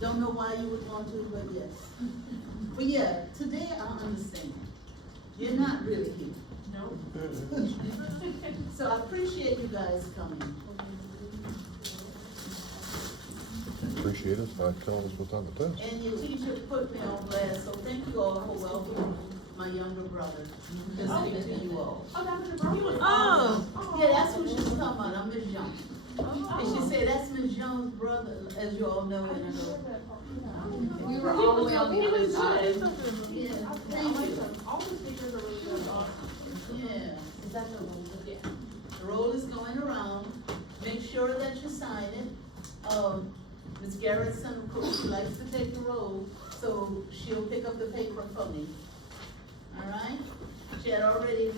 Don't know why you would want to, but yes. But yeah, today I understand. You're not really here. No. So I appreciate you guys coming. Appreciate us by telling us what's on the test. And your teacher put me on blast, so thank you all for welcoming my younger brother, listening to you all. Oh, that was your brother? Oh, yeah, that's what she was talking about, I'm Miss Young. And she said, that's Miss Young's brother, as you all know, and I go, We were all the way on the other side. yeah, thank you. All the speakers are really good. Yeah, Is that the one? Yeah. the roll is going around, make sure that you sign it. Ms. Garrison, of course, she likes to take the roll, so she'll pick up the paper for me. All right? She had already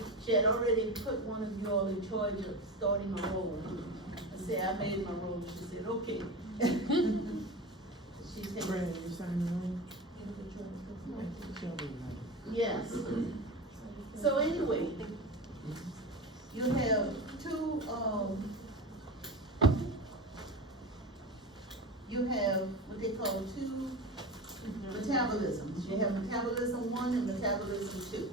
put one of you all in charge of starting a roll. I said, I made my roll. She said, okay. She's taking. Brandon, you sign your name? Yes. So anyway, you have two, you have what they call two metabolisms. You have metabolism 1 and metabolism 2.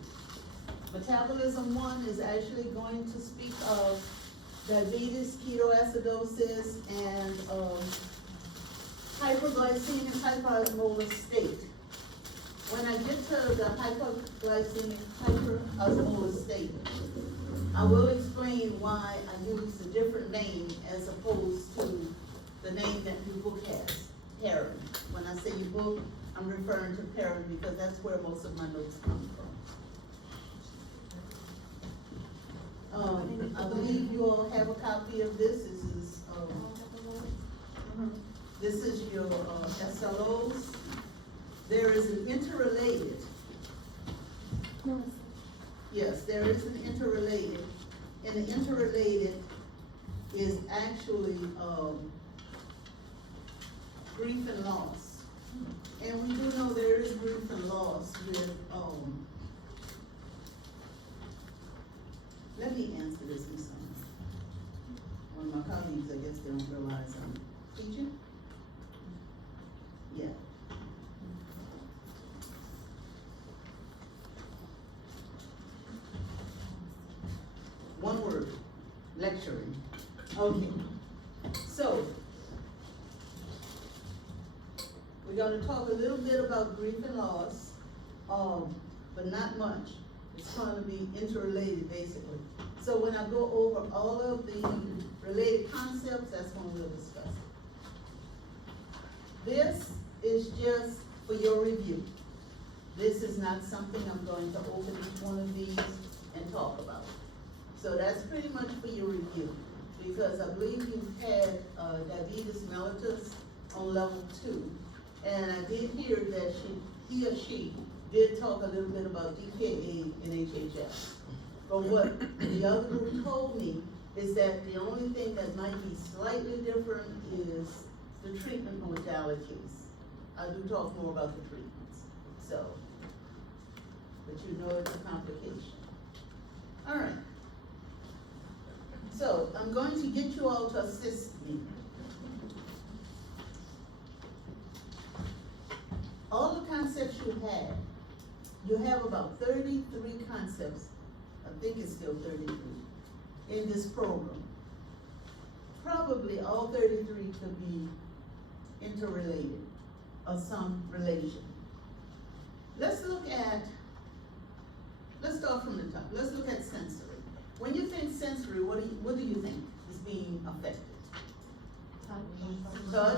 Metabolism 1 is actually going to speak of diabetes, ketoacidosis, and hyperglycemic hyperosmolar state. When I get to the hyperglycemic hyperosmolar state, I will explain why I use a different name as opposed to the name that your book has, Perrin. When I say your book, I'm referring to Perrin because that's where most of my notes come from. I believe you all have a copy of this. This is your SLOs. There is an interrelated. Yes, there is an interrelated, and the interrelated is actually grief and loss. And we do know there is grief and loss with, let me answer this, Ms. Summer. One of my colleagues, I guess they don't realize I'm teaching. Yeah. One word, lecturing. Okay. So, we're going to talk a little bit about grief and loss, but not much. It's going to be interrelated, basically. So when I go over all of the related concepts, that's when we'll discuss it. This is just for your review. This is not something I'm going to open each one of these and talk about. So that's pretty much for your review, because I believe you've had diabetes mellitus on level 2. And I did hear that he or she did talk a little bit about DKA and HHS. But what the other group told me is that the only thing that might be slightly different is the treatment modalities. I do talk more about the treatments, so, but you know it's a complication. All right. So I'm going to get you all to assist me. All the concepts you have about 33 concepts, I think it's still 33, in this program. Probably all 33 could be interrelated or some relation. Let's start from the top. Let's look at sensory. When you think sensory, what do you think is being affected? Touch,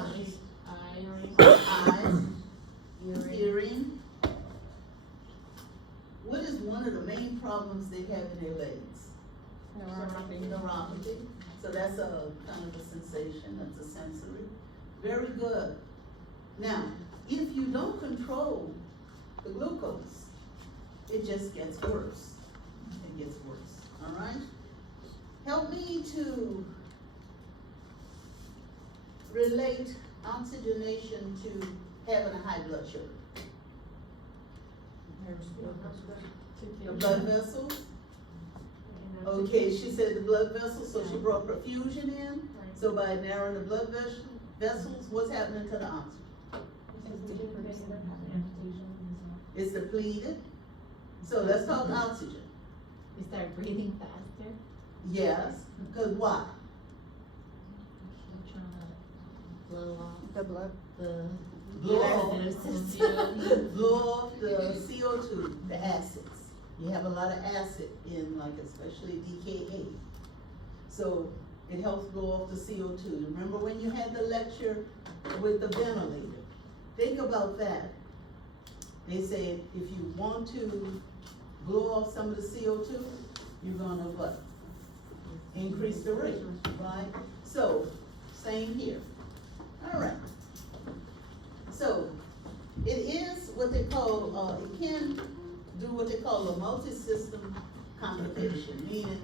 eyes, hearing. What is one of the main problems they have in their legs? Neuropathy. So that's a kind of a sensation, that's a sensory. Very good. Now, if you don't control the glucose, it just gets worse. It gets worse, all right? Help me to relate oxygenation to having a high blood sugar. The blood vessels. Okay, she said the blood vessels, so she brought perfusion in. So by narrowing the blood vessels, what's happening to the oxygen? It's depleted. So let's talk oxygen. You start breathing faster. Yes, because why? You're trying to blow off The blood. the. Blow off. off. Blow off the CO2, the acids. You have a lot of acid in, like especially DKA. So it helps blow off the CO2. Remember when you had the lecture with the ventilator? Think about that. They said if you want to blow off some of the CO2, you're gonna what? Increase the rate, right? So, same here. All right. So, it is what they call, it can do what they call a multi-system complication, meaning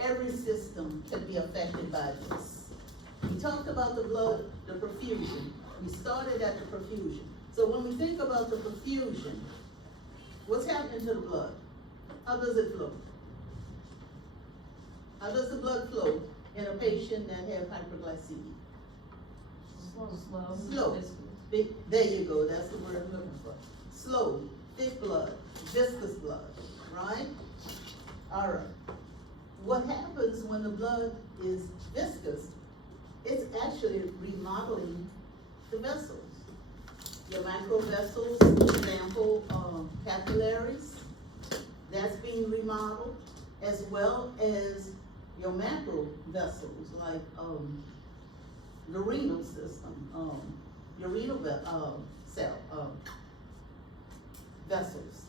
every system can be affected by this. We talked about the blood, the perfusion. We started at the perfusion. So when we think about the perfusion, what's happening to the blood? How does it flow? How does the blood flow in a patient that has hyperglycemia? Slow. There you go, that's the word I'm looking for. Slow, thick blood, viscous blood, right? All right. What happens when the blood is viscous? It's actually remodeling the vessels. Your microvessels, for example, capillaries, that's being remodeled, as well as your macro vessels, like the renal system, your renal vessels.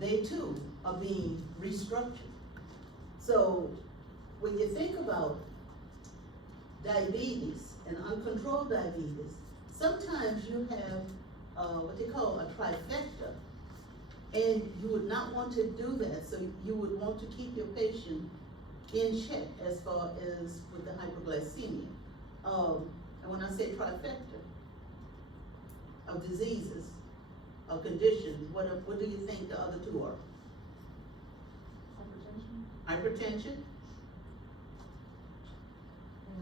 They too are being restructured. So when you think about diabetes and uncontrolled diabetes, sometimes you have what they call a trifecta, and you would not want to do that. So you would want to keep your patient in check as far as with the hyperglycemia. And when I say trifecta of diseases, of conditions, what do you think the other two are? Hypertension?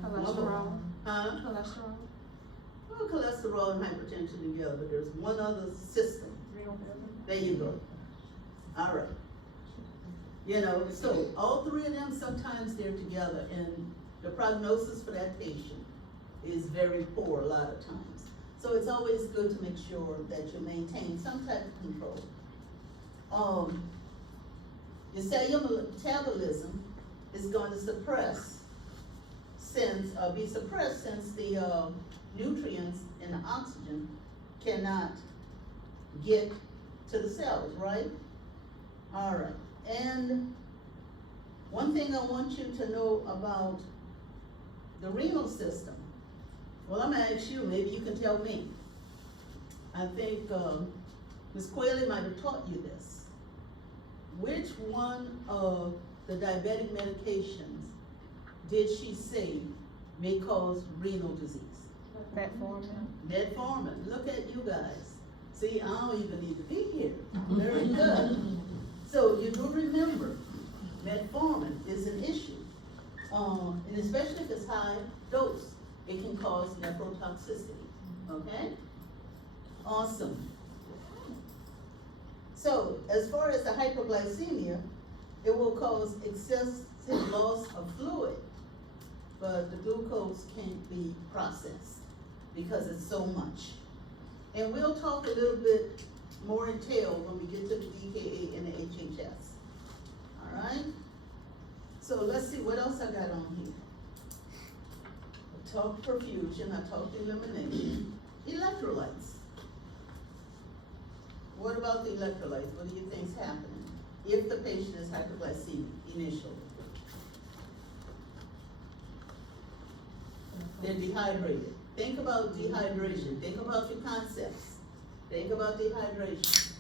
Cholesterol. Huh? Cholesterol. Well, cholesterol and hypertension together, but there's one other system. Renal failure. There you go. All right. You know, so all three of them, sometimes they're together, and the prognosis for that patient is very poor a lot of times. So it's always good to make sure that you maintain some type of control. Your cellular metabolism is going to be suppressed since the nutrients and the oxygen cannot get to the cells, right? All right, and one thing I want you to know about the renal system, well, I'm gonna ask you, maybe you can tell me. I think Ms. Quayle might have taught you this. Which one of the diabetic medications did she say may cause renal disease? Metformin. Metformin. Look at you guys. See, I don't even need to be here. Very good. So you do remember, metformin is an issue. And especially if it's high dose, it can cause nephrotoxicity. Okay? Awesome. So as far as the hypoglycemia, it will cause excessive loss of fluid, but the glucose can't be processed because it's so much. And we'll talk a little bit more in detail when we get to the DKA and the HHS. All right? So let's see what else I got on here. I talked perfusion, I talked elimination. Electrolytes. What about the electrolytes? What do you think's happening if the patient is hyperglycemic initially? They're dehydrated. Think about dehydration. Think about your concepts. Think about dehydration.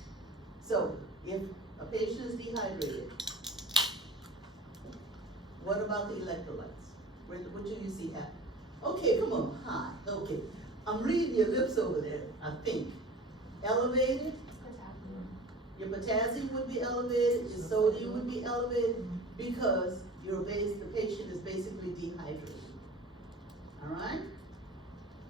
So, if a patient is dehydrated, what about the electrolytes? What do you see happen? Okay, come on, hi, okay. I'm reading your lips over there, I think. Elevated? Your potassium would be elevated, your sodium would be elevated, because the patient is basically dehydrated. All right?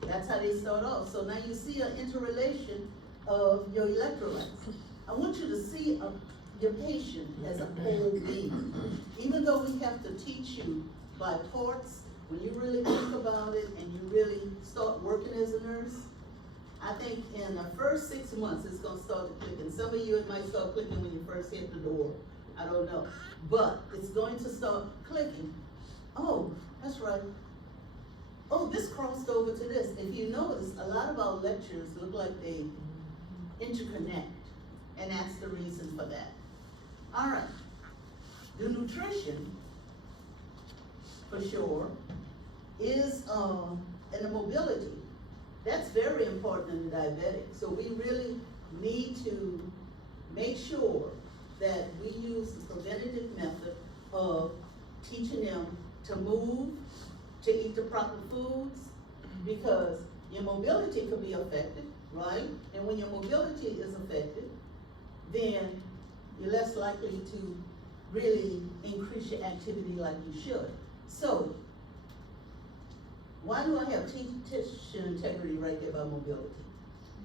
That's how they start off. So now you see an interrelation of your electrolytes. I want you to see your patient as a whole being. Even though we have to teach you by parts, when you really think about it and you really start working as a nurse, I think in the first 6 months, it's gonna start to click. And some of you, it might start clicking when you first hit the door. I don't know. But it's going to start clicking. Oh, that's right. Oh, this crossed over to this. If you notice, a lot of our lectures look like they interconnect. And that's the reason for that. All right. The nutrition, for sure, is, and the mobility. That's very important in the diabetic. So we really need to make sure that we use the preventative method of teaching them to move, to eat the proper foods, because your mobility could be affected, right? And when your mobility is affected, then you're less likely to really increase your activity like you should. So, why do I have tissue integrity right there by mobility?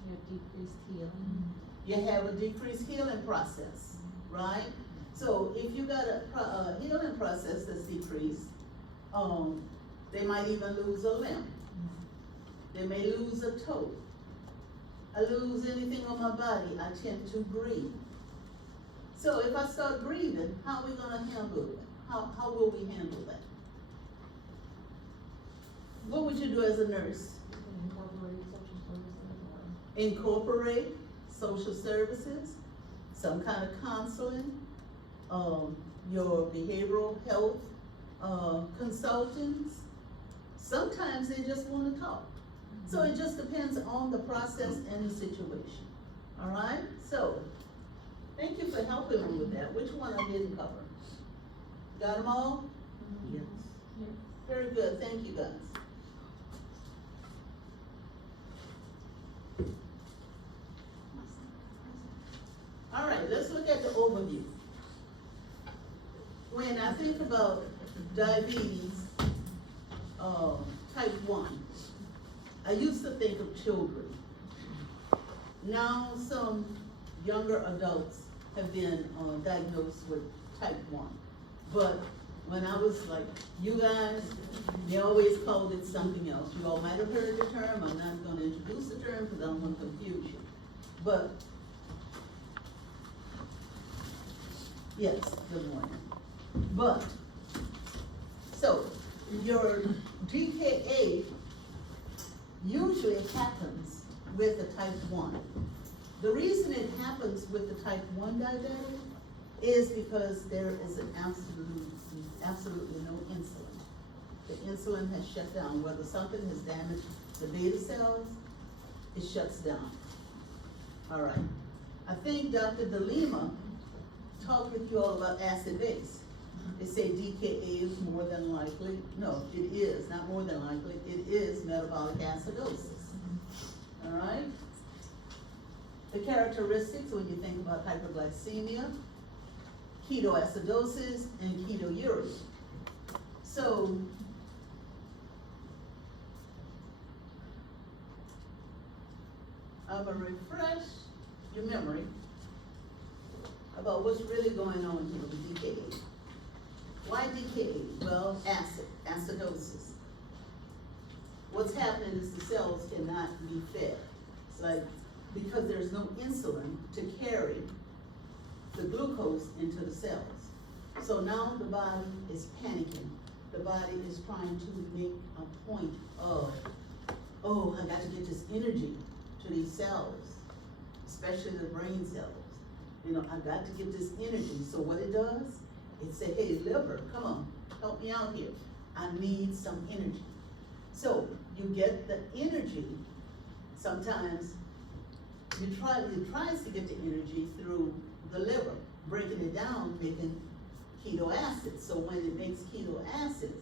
You have decreased healing. You have a decreased healing process, right? So if you got a healing process that's decreased, they might even lose a limb. They may lose a toe. I lose anything on my body, I tend to breathe. So if I start breathing, how are we gonna handle it? How will we handle that? What would you do as a nurse? Incorporate social services, some kind of counseling, your behavioral health consultants. Sometimes they just want to talk. So it just depends on the process and the situation. All right? So, thank you for helping me with that. Which one I didn't cover? Got them all? Yes. Very good. Thank you, guys. All right, let's look at the overview. When I think about diabetes, type 1, I used to think of children. Now some younger adults have been diagnosed with type 1. But when I was like you guys, they always called it something else. You all might have heard the term. I'm not going to introduce the term because I don't want to confuse you. But yes, good morning. But, so, your DKA usually happens with the type 1. The reason it happens with the type 1 diabetic is because there is an absolutely no insulin. The insulin has shut down. Whether something has damaged the beta cells, it shuts down. All right. I think Dr. DeLima talked with you all about acid base. They say DKA is more than likely. No, it is not more than likely. It is metabolic acidosis. All right. The characteristics when you think about hyperglycemia, ketoacidosis, and ketonuria. So, I'm gonna refresh your memory about what's really going on here with DKA. Why DKA? Well, acidosis. What's happening is the cells cannot be fed. It's like, because there's no insulin to carry the glucose into the cells. So now the body is panicking. The body is trying to make a point of, oh, I got to get this energy to these cells, especially the brain cells. You know, I got to get this energy. So what it does, it say, hey, liver, come on, help me out here. I need some energy. So you get the energy. Sometimes it tries to get the energy through the liver, breaking it down, making keto acid. So when it makes keto acid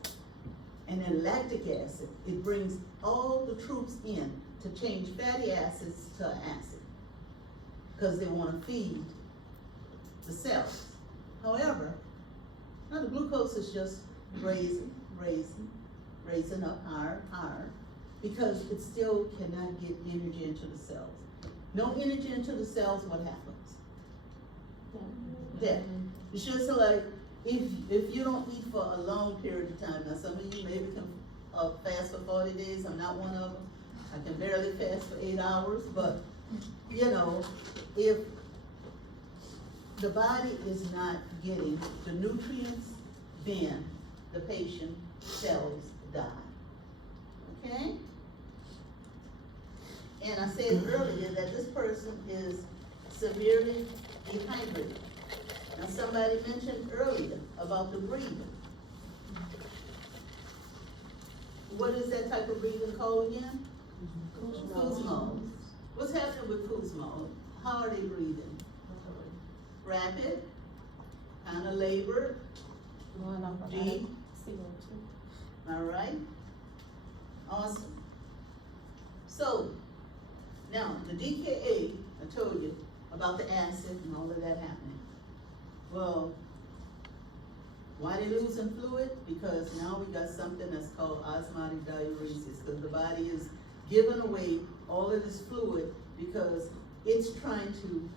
and then lactic acid, it brings all the troops in to change fatty acids to acid because they want to feed the cells. However, now the glucose is just raising up higher, because it still cannot get energy into the cells. No energy into the cells, what happens? Death. It's just like, if you don't eat for a long period of time, now some of you maybe can fast for 40 days, I'm not one of them. I can barely fast for 8 hours, but you know, if the body is not getting the nutrients, then the patient cells die, okay? And I said earlier that this person is severely dehydrated. Now somebody mentioned earlier about the breathing. What is that type of breathing called again? Kuzmo. What's happening with Kuzmo? How are they breathing? Rapid, kind of labored, deep. All right? Awesome. So, now the DKA, I told you about the acid and all of that happening. Well, why they losing fluid? Because now we got something that's called osmotic diuresis, because the body is giving away all of this fluid because it's trying to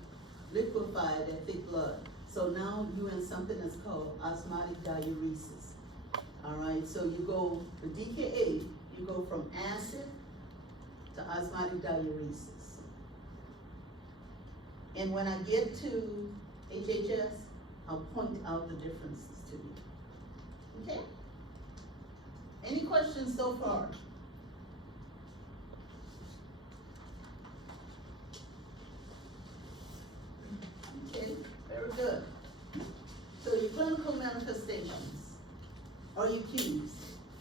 liquefy that thick blood. So now you're in something that's called osmotic diuresis. All right, so you go, the DKA, you go from acid to osmotic diuresis. And when I get to HHS, I'll point out the differences to you. Okay? Any questions so far? Okay, very good. So your clinical manifestations, or your cues,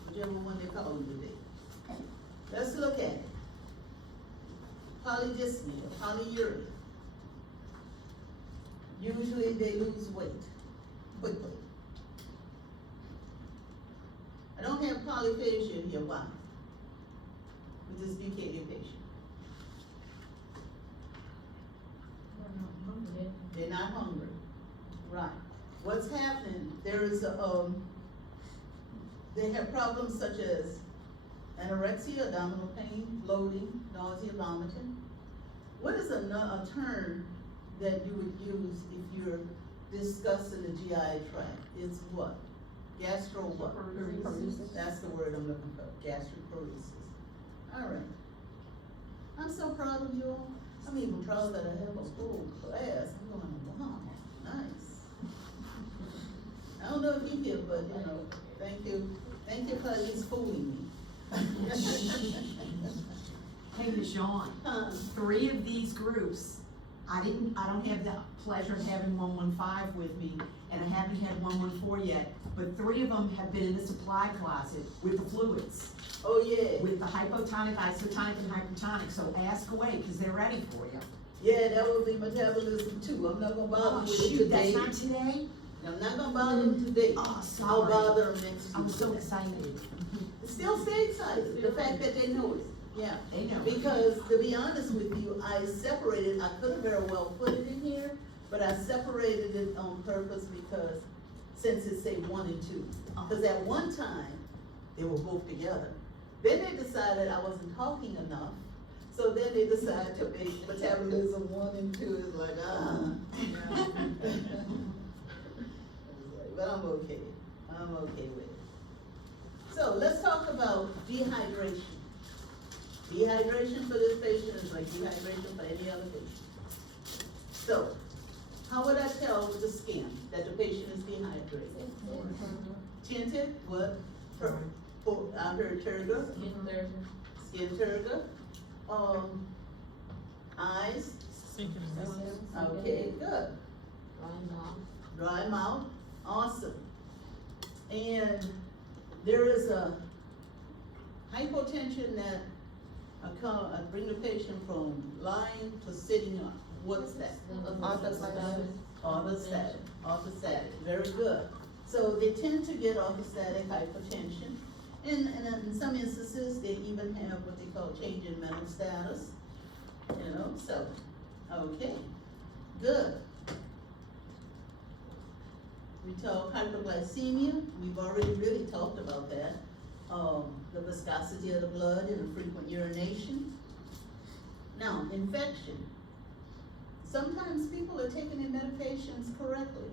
whichever one they call you today. Let's look at it. Polydyspnea, polyuria. Usually they lose weight quickly. I don't have polyphagia here, why? With this BKA patient. They're not hungry. Right. What's happening, there is a, they have problems such as anorexia, abdominal pain, bloating, nausea, vomiting. What is a term that you would use if you're discussing the GI tract? It's what? Gastro what? Paresis. That's the word I'm looking for, gastroparesis. All right. I'm so proud of you all. I'm even proud that I have a full class. I'm going, wow, nice. I don't know if you did, but you know, thank you. Thank you for at least fooling me. Hey, Deshawn, 3 of these groups, I don't have the pleasure of having 115 with me, and I haven't had 114 yet, but 3 of them have been in the supply closet with the fluids. Oh, yeah. With the hypotonic, isotonic, and hypertonic, so ask away, because they're ready for you. Yeah, that would be metabolism too. I'm not gonna bother with it Shoot, today. that's not today? I'm not gonna bother them today. Oh, I'll sorry. bother them next week. I'm so excited. Still stay excited, the fact that they know it, yeah. They know. Because to be honest with you, I separated, I could have very well put it in here, but I separated it on purpose because, since it say 1 and 2. Because at one time, they were both together. Then they decided I wasn't talking enough, so then they decided to make metabolism 1 and 2 is like, But I'm okay with it. So let's talk about dehydration. Dehydration for this patient is like dehydration for any other patient. So, how would I tell with the skin that the patient is dehydrated? Tinted, what? I heard turgor. Skin turgor. Eyes. Okay, good. Dry mouth. Awesome. And there is a hypotension that I bring the patient from lying to sitting up. What's that? Orthostatic. Very good. So they tend to get orthostatic hypertension. And in some instances, they even have what they call change in mental status. You know, so, okay, good. We talk hyperglycemia. We've already really talked about that. the viscosity of the blood and the frequent urination. Now, infection. Sometimes people are taking their medications correctly,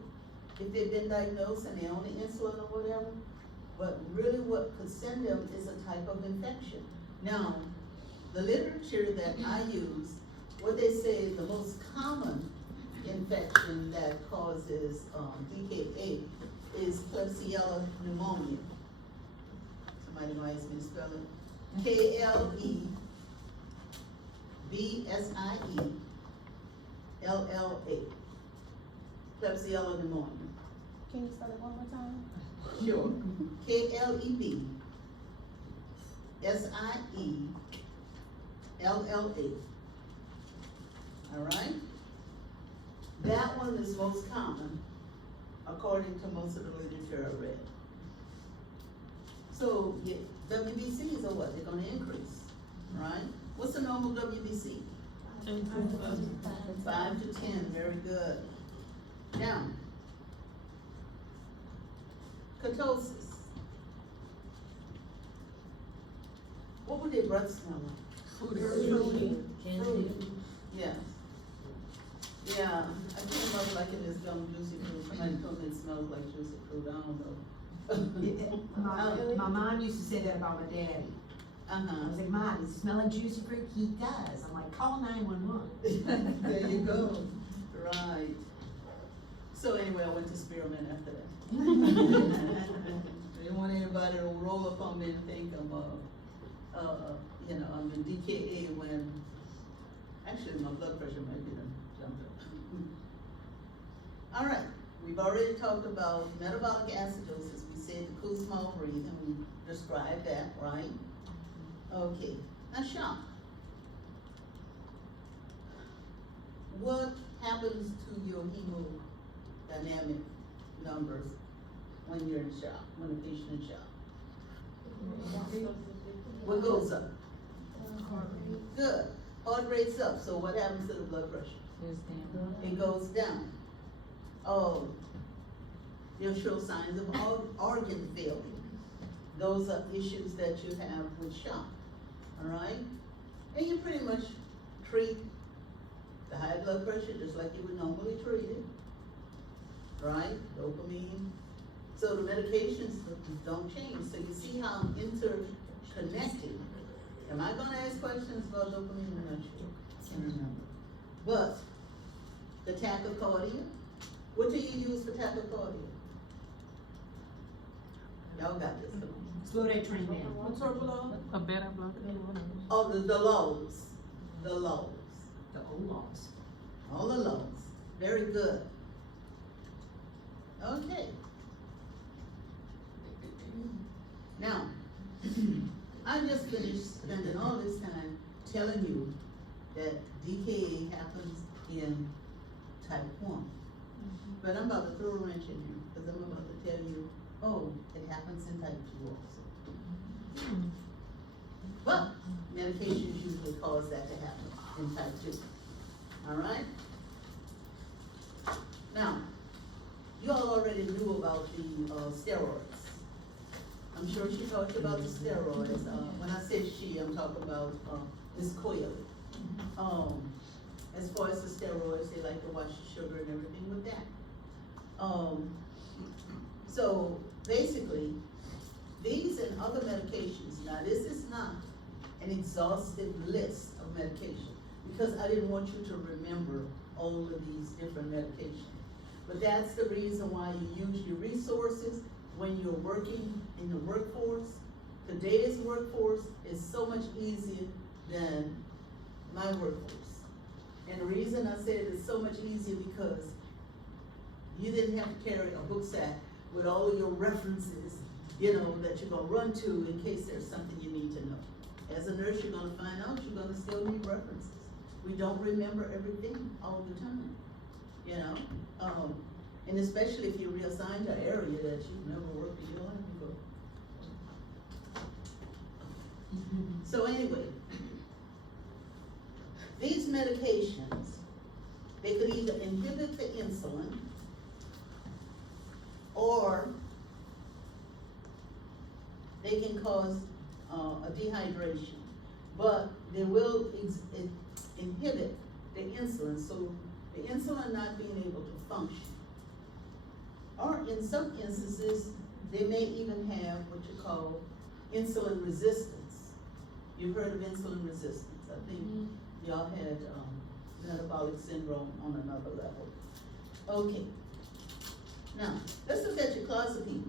if they've been diagnosed and they're on the insulin or whatever, but really what could send them is a type of infection. Now, the literature that I use, what they say is the most common infection that causes DKA is Klebsiella pneumonia. Somebody might ask me to spell it. Klebsiella. Klebsiella pneumonia. Can you spell it one more time? Sure. Klebsiella. All right? That one is most common, according to most of the literature I read. So, yeah, WBCs are what? They're gonna increase, right? What's the normal WBC? 5 to 10, very good. Now, ketosis. What would their breath smell like? Yes. Yeah, I can't remember liking this gum juicy fruit. Somebody told me it smells like juicy fruit, I don't know. My mom used to say that about my daddy. I was like, Mom, does it smell like juicy fruit? He does. I'm like, call 911. There you go, right. So anyway, I went to Spearman after that. I didn't want anybody to roll up on me and think I'm I'm in DKA when, actually my blood pressure might be jumped up. All right, we've already talked about metabolic acidosis. We said the cool, small breathing, we described that, right? Okay, now shock. What happens to your hemodynamic numbers when you're in shock, when a patient is in shock? What goes up? Good. Heart rate's up, so what happens to the blood pressure? It goes down. Oh, you'll show signs of organ failure. Those are issues that you have with shock, all right? And you pretty much treat the high blood pressure just like you would normally treat it, right? Dopamine. So the medications don't change. So you see how interconnected. Am I gonna ask questions about dopamine? I'm not sure. Can't remember. But the tachycardia. What do you use for tachycardia? Y'all got this. Come on. Slow that train down. A better blood. Oh, the lows. The lows. The old laws. All the lows. Very good. Okay. Now, I just finished spending all this time telling you that DKA happens in type 1. But I'm about to throw a wrench in here, because I'm about to tell you, oh, it happens in type 2 also. But medications usually cause that to happen in type 2. All right? Now, you all already knew about the steroids. I'm sure she talked about the steroids. When I say she, I'm talking about Ms. Coyle. As far as the steroids, they like to watch the sugar and everything with that. So basically, these and other medications, now this is not an exhaustive list of medication, because I didn't want you to remember all of these different medications. But that's the reason why you use your resources when you're working in the workforce. Today's workforce is so much easier than my workforce. And the reason I said it's so much easier because you didn't have to carry a book sack with all of your references, that you're gonna run to in case there's something you need to know. As a nurse, you're gonna find out you're gonna still need references. We don't remember everything all the time, and especially if you're reassigned to an area that you've never worked in your life before. So anyway, these medications, they could either inhibit the insulin or they can cause, a dehydration. But they will inhibit the insulin, so the insulin not being able to function. Or in some instances, they may even have what you call insulin resistance. You've heard of insulin resistance. I think y'all had, metabolic syndrome on another level. Okay. Now, let's look at your clozapine.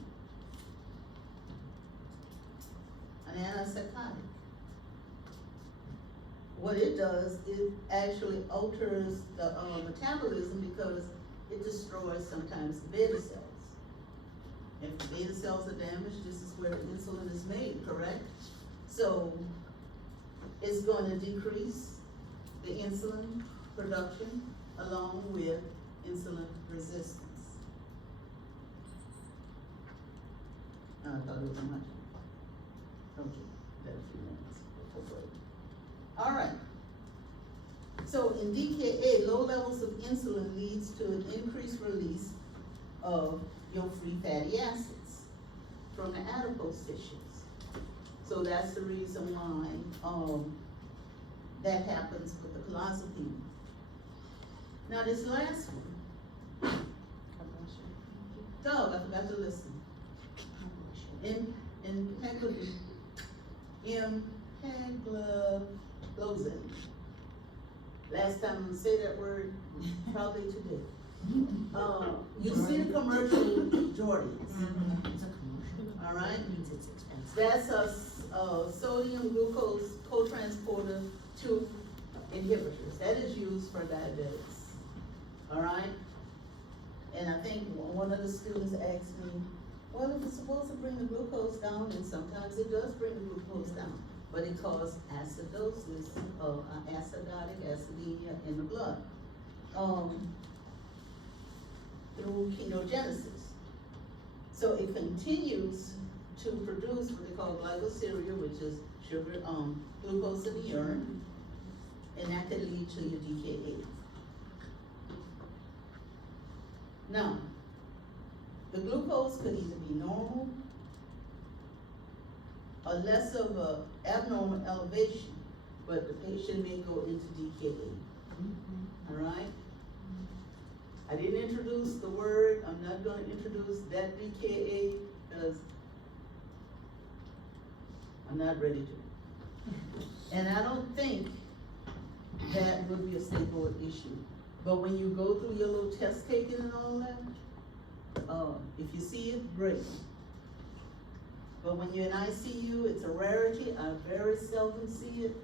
An antipsychotic. What it does, it actually alters the metabolism because it destroys sometimes the beta cells. If the beta cells are damaged, this is where the insulin is made, correct? So it's going to decrease the insulin production along with insulin resistance. I thought it was much. Okay, that's a few minutes before break. All right. So in DKA, low levels of insulin leads to an increased release of your free fatty acids from the adipose tissues. So that's the reason why that happens with the clozapine. Now this last one, Doug, I forgot to listen. Empagliflozin. Last time I'm gonna say that word, probably today. You see the commercial Jordans. It's a commercial. All right? It means it's expensive. That's a sodium glucose cotransporter 2 inhibitors. That is used for diabetics. All right? And I think one of the students asked me, well, if it's supposed to bring the glucose down, and sometimes it does bring the glucose down, but it causes acidosis, acidotic acidemia in the blood, through ketogenesis. So it continues to produce what they call glycosiria, which is sugar, glucose in the urine, and that could lead to your DKA. Now, the glucose could either be normal or less of a abnormal elevation, but the patient may go into DKA. All right? I didn't introduce the word. I'm not going to introduce that DKA because I'm not ready to. And I don't think that would be a state board issue. But when you go through your little test taking and all that, if you see it, great. But when you're in ICU, it's a rarity. I very seldom see it.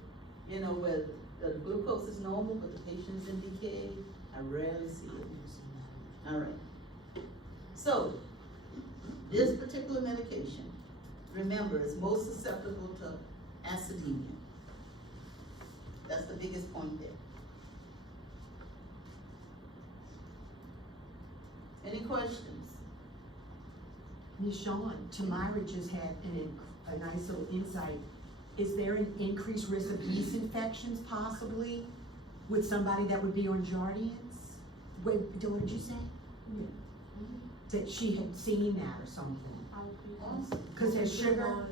You know, where the glucose is normal, but the patient's in DKA. I rarely see it. All right. So, this particular medication, remember, is most susceptible to acidemia. That's the biggest point there. Any questions? Ms. Shawn, Tamara just had a nice little insight. Is there an increased risk of yeast infections possibly with somebody that would be on Jardiance? What did you say? Yeah. That she had seen that or something? Cause their sugar,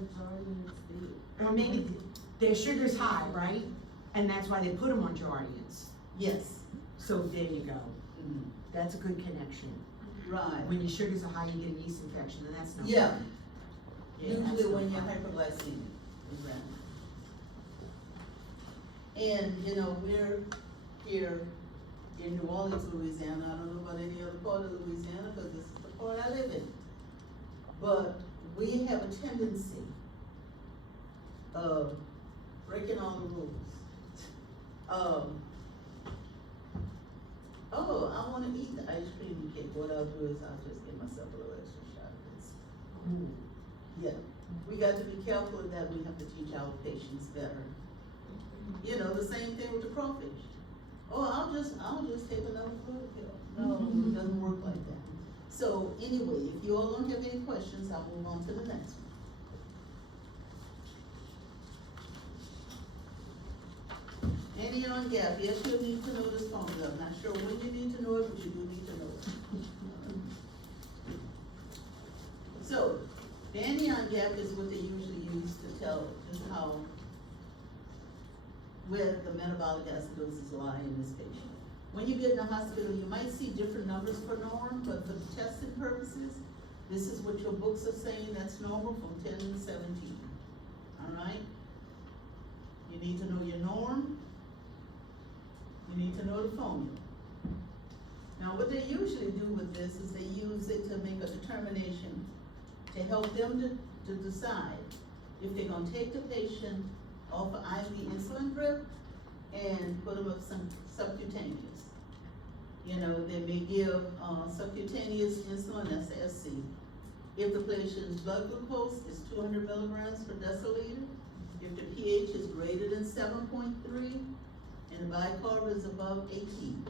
or maybe their sugar's high, right? And that's why they put them on Jardiance. Yes. So there you go. Mhm. That's a good connection. Right. When your sugars are high, you get a yeast infection, and that's no Yeah. fun. Yeah, that's Usually no when you're fun. hyperglycemic. Exactly. And, you know, we're here in New Orleans, Louisiana. I don't know about any other part of Louisiana, because this is the part I live in. But we have a tendency of breaking all the rules. Oh, I wanna eat the ice cream and cake. What I'll do is I'll just give myself a little extra shot of this. Yeah, we got to be careful of that. We have to teach our patients better. You know, the same thing with the crawfish. Oh, I'll just take another fluid pill. No, it doesn't work like that. So anyway, if you all don't have any questions, I'll move on to the next one. Anion gap, yes, you'll need to know this formula. I'm not sure when you need to know it, but you do need to know it. So, the anion gap is what they usually used to tell just how, where the metabolic acidosis lie in this patient. When you get in the hospital, you might see different numbers for norm, but for testing purposes, this is what your books are saying, that's normal from 10 to 17, all right? You need to know your norm, you need to know the formula. Now, what they usually do with this is they use it to make a determination to help them to decide if they're gonna take the patient off of IV insulin drip and put them up some subcutaneous. You know, they may give, subcutaneous insulin, that's the SC. If the patient's blood glucose is 200 milligrams per deciliter, if the pH is greater than 7.3, and the bicarb is above 18,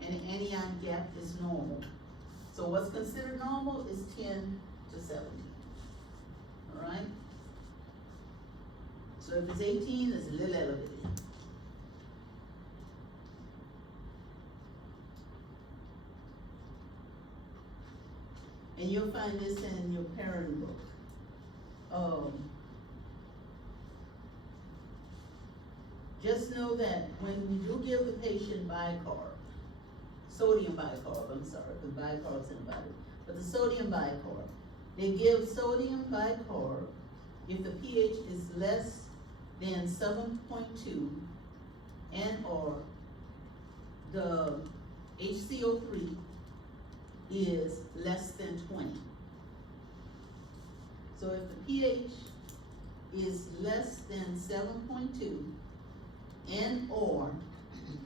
and the anion gap is normal. So what's considered normal is 10 to 17, all right? So if it's 18, it's a little elevated. And you'll find this in your parent book. Just know that when you give the patient bicarb, sodium bicarb, I'm sorry, because bicarb's in the body, but the sodium bicarb, they give sodium bicarb if the pH is less than 7.2 and or the HCO3 is less than 20. So if the pH is less than 7.2 and or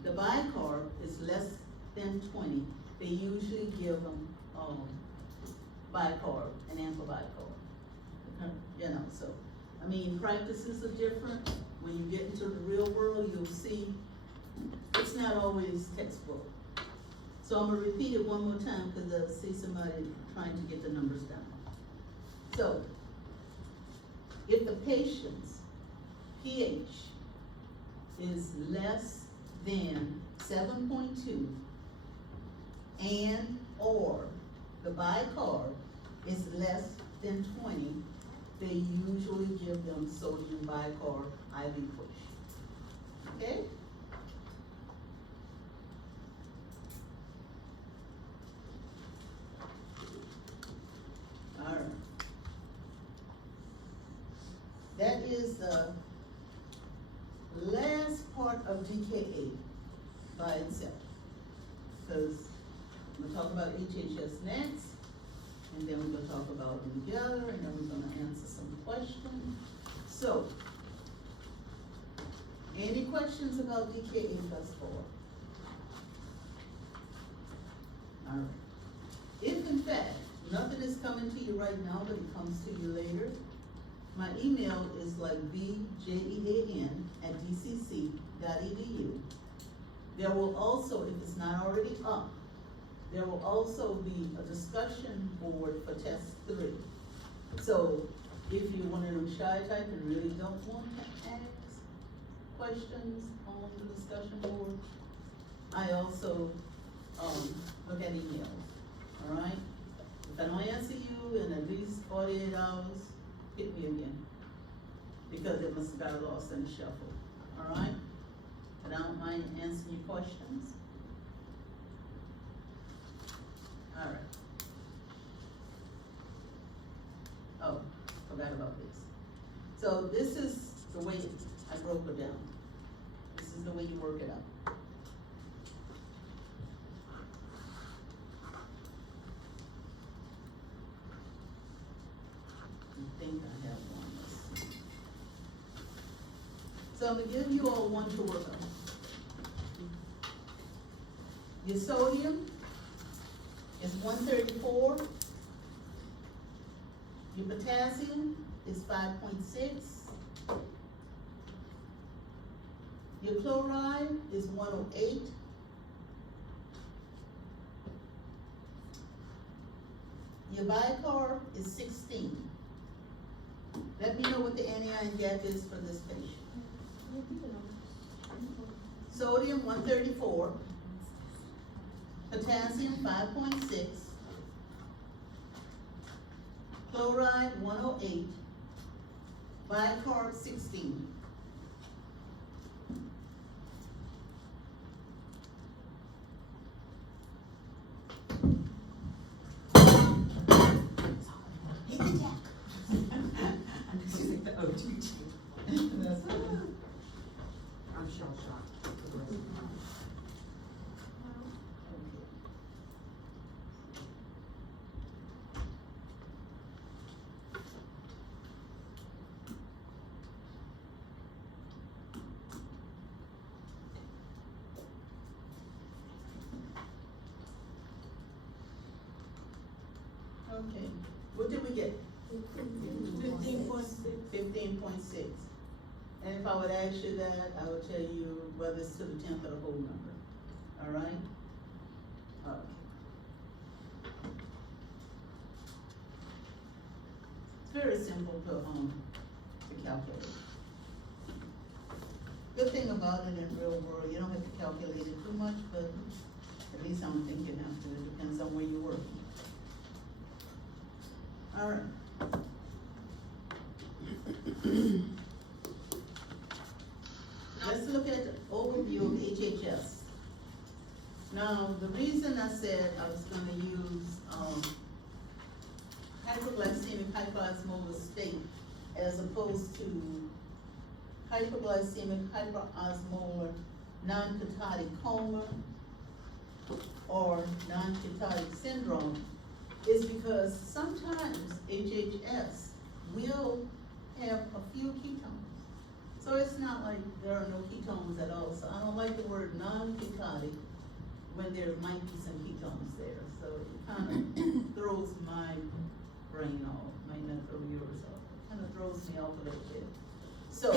the bicarb is less than 20, they usually give them bicarb and antibicarb. You know, so, I mean, practices are different. When you get into the real world, you'll see it's not always textbook. So I'm gonna repeat it one more time because I see somebody trying to get the numbers down. So, if the patient's pH is less than 7.2 and or the bicarb is less than 20, they usually give them sodium bicarb IV push. Okay? All right. That is the last part of DKA by itself. Because I'm gonna talk about HHS next, and then we're gonna talk about them together, and then we're gonna answer some questions. So, any questions about DKA plus 4? All right. If in fact, nothing is coming to you right now, but it comes to you later, my email is like bjean@dcc.edu. There will also, if it's not already up, there will also be a discussion board for test 3. So if you're one of them shy type and really don't want to ask questions on the discussion board, I also look at emails, all right? If I don't answer you in at least 48 hours, hit me again, because it must have got lost in the shuffle, all right? But I don't mind answering your questions. All right. Oh, forgot about this. So this is the way I broke it down. This is the way you work it out. I think I have one. Let's see. So I'm gonna give you all one to work on. Your sodium is 134. Your potassium is 5.6. Your chloride is 108. Your bicarb is 16. Let me know what the anion gap is for this patient. Sodium 134. Potassium 5.6. Chloride 108. bicarb 16. Hit the deck. I'm just like the OTG. That's funny. I'm shell shocked. Okay, what did we get? 15.6. 15.6. And if I would ask you that, I would tell you whether it's to the 10th or the whole number, all right? Okay. It's very simple to calculate. Good thing about it in real world, you don't have to calculate it too much, but at least I don't think you have to. It depends on where you're working. All right. Let's look at the overview of HHS. Now, the reason I said I was gonna use, hypoglycemic hyperosmolar state as opposed to hypoglycemic hyperosmolar non-ketotic coma or non-ketotic syndrome is because sometimes HHS will have a few ketones. So it's not like there are no ketones at all. So I don't like the word non-ketotic when there might be some ketones there. So it kind of throws my brain off, might not throw yours off. It kind of throws me off a little bit. So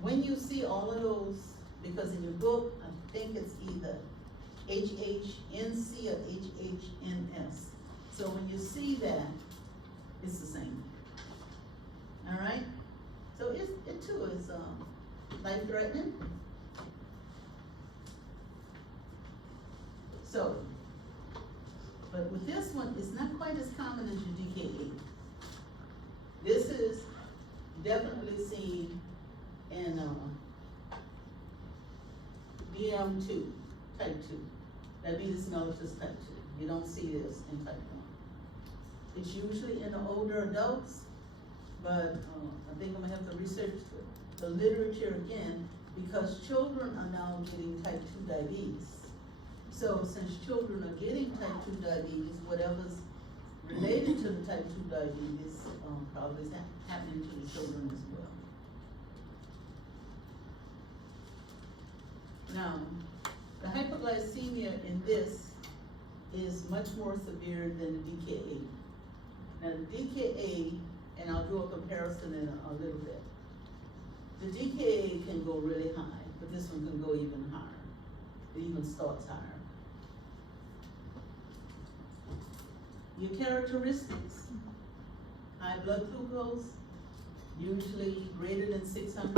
when you see all of those, because in your book, I think it's either HHNC or HHNS. So when you see that, it's the same. All right? So it too is life-threatening. So, but with this one, it's not quite as common as your DKA. This is definitely seen in BM2, type 2. Diabetes mellitus type 2. You don't see this in type 1. It's usually in the older adults, but I think I'm gonna have to research the literature again because children are now getting type 2 diabetes. So since children are getting type 2 diabetes, whatever's related to the type 2 diabetes probably is happening to the children as well. Now, the hypoglycemia in this is much more severe than the DKA. Now the DKA, and I'll do a comparison in a little bit. The DKA can go really high, but this one can go even higher. It even starts higher. Your characteristics: high blood glucose, usually greater than 600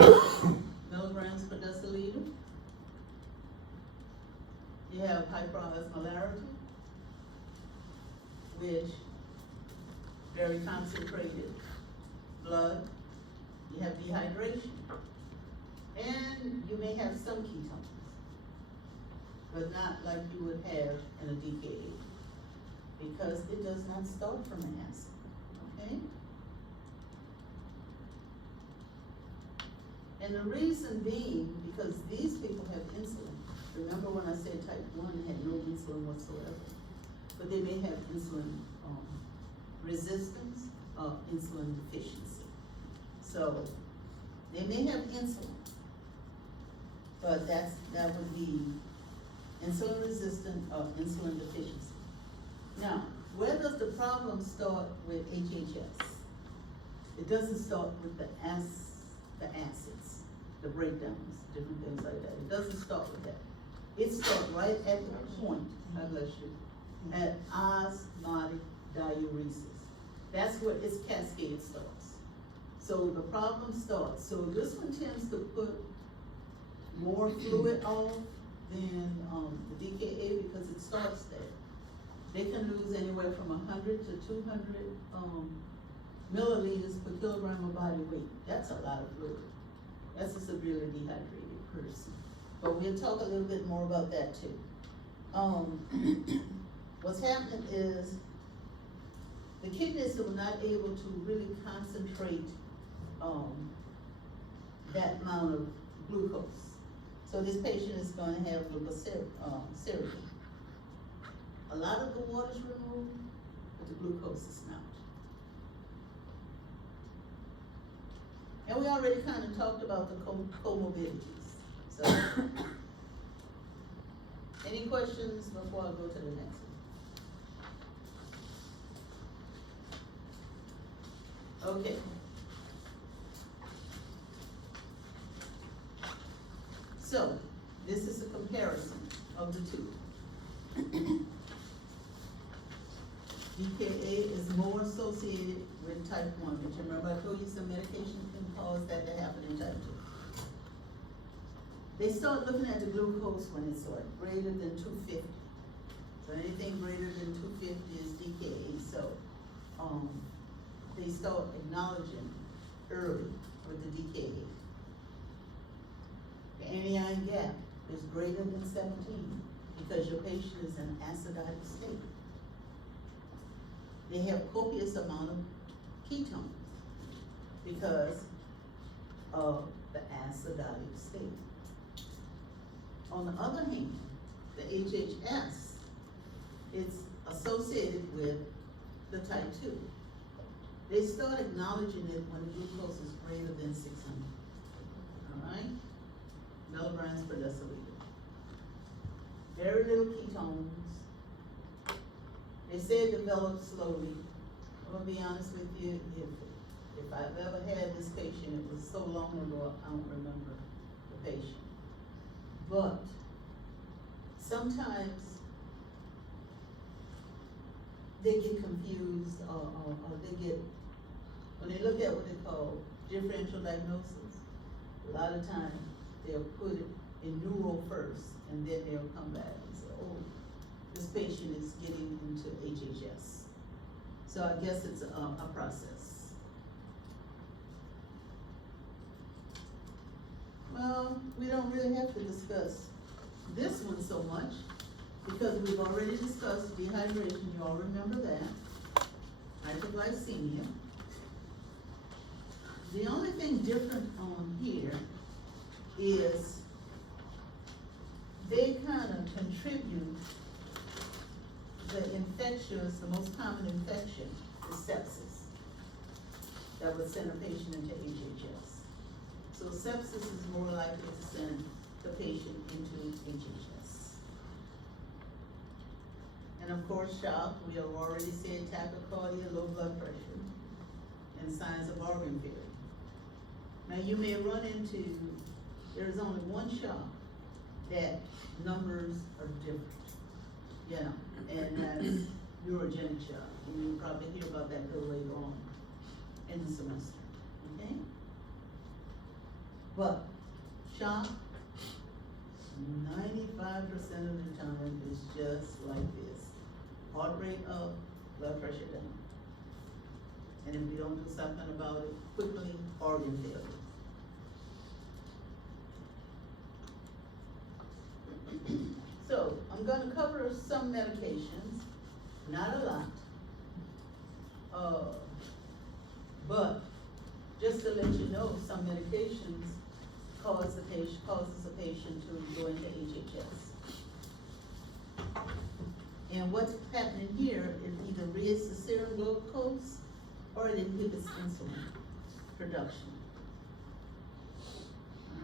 milligrams per deciliter. You have hyperosmolarity, which very concentrated blood. You have dehydration, and you may have some ketones, but not like you would have in a DKA, because it does not start from an acid, okay? And the reason being, because these people have insulin. Remember when I said type 1 had no insulin whatsoever, but they may have insulin resistance or insulin deficiency. So they may have insulin, but that would be insulin resistant or insulin deficiency. Now, where does the problem start with HHS? It doesn't start with the acids, the breakdowns, different things like that. It doesn't start with that. It starts right at the point, God bless you, at osmotic diuresis. That's where its cascade starts. So the problem starts. So this one tends to put more fluid off than the DKA because it starts there. They can lose anywhere from 100 to 200 milliliters per kilogram of body weight. That's a lot of fluid. That's a severely dehydrated person. But we'll talk a little bit more about that too. What's happening is the kidneys are not able to really concentrate, that amount of glucose. So this patient is gonna have glucosuria. A lot of the water is removed, but the glucose is not. And we already kind of talked about the comorbidities, so. Any questions before I go to the next one? Okay. So, this is a comparison of the two. DKA is more associated with type 1, which remember I told you some medications can cause that to happen in type 2. They start looking at the glucose when it's like greater than 250. So anything greater than 250 is DKA, so, they start acknowledging early with the DKA. The anion gap is greater than 17 because your patient is in an acidotic state. They have copious amount of ketones because of the acidotic state. On the other hand, the HHS is associated with the type 2. They start acknowledging it when the glucose is greater than 600, all right? Milligrams per deciliter. Very little ketones. They say it develops slowly. I'm gonna be honest with you, if I've ever had this patient, it was so long ago, I don't remember the patient. But sometimes they get confused or they get, when they look at what they call differential diagnosis, a lot of times they'll put it in neuro first and then they'll come back and say, oh, this patient is getting into HHS. So I guess it's a process. Well, we don't really have to discuss this one so much because we've already discussed dehydration, you all remember that. Hypoglycemia. The only thing different on here is they kind of contribute the infectious, the most common infection is sepsis that would send a patient into HHS. So sepsis is more likely to send the patient into HHS. And of course, shock, we have already said tachycardia, low blood pressure, and signs of organ failure. Now you may run into, there's only one shock that numbers are different, you know, and that's neurogenic shock. And you'll probably hear about that a little later on in the semester, okay? But shock, 95% of the time is just like this. Heart rate up, blood pressure down. And if we don't do something about it, quickly organ failure. So, I'm gonna cover some medications, not a lot. But just to let you know, some medications causes a patient to go into HHS. And what's happening here is either raises the serum glucose or it inhibits insulin production.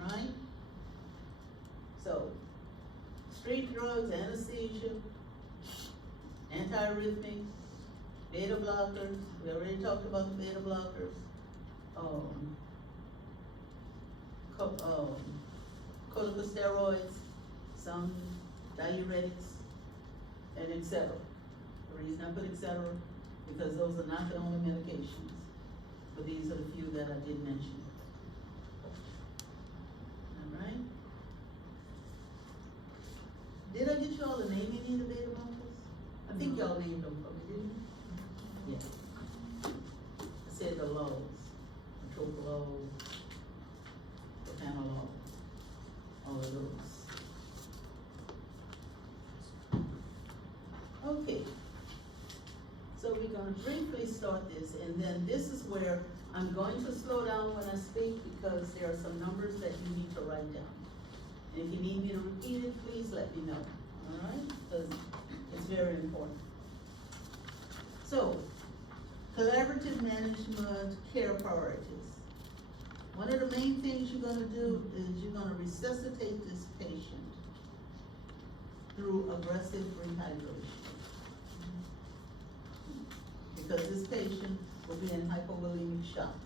Alright? So, street drugs, anesthesia, antiarrhythmics, beta blockers, we already talked about the beta blockers, corticosteroids, some diuretics, and etc. The reason I put etc. because those are not the only medications, but these are the few that I did mention. Alright? Did I get y'all the name any of the beta blockers? I think y'all named them for me, didn't you? Yeah. I said the briefly start this, and then this is where I'm going to slow down when I speak, because there are some numbers that you need to write down. And if you need me to repeat it, please let me know, all right? Because it's very important. So, collaborative management care priorities. One of the main things you're gonna do is you're gonna resuscitate this patient through aggressive rehydration. Because this patient will be in hypovolemic shock.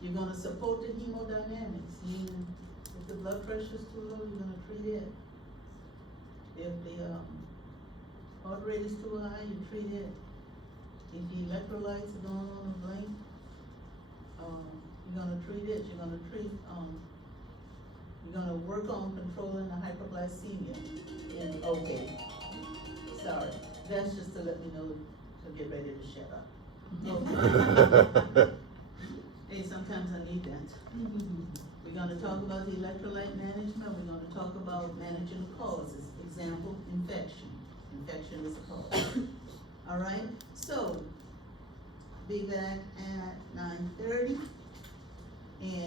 You're gonna support the hemodynamics, meaning if the blood pressure is too low, you're gonna treat it. If the, heart rate is too high, you treat it. If the electrolytes are going on a blink, you're gonna treat it, you're gonna work on controlling the hyperglycemia. And, okay, sorry, that's just to let me know to get ready to shut up. Okay. Hey, sometimes I need that. We're gonna talk about the electrolyte management, we're gonna talk about managing causes. Example, infection. Infection is a cause. All right, so be back at 9:30, and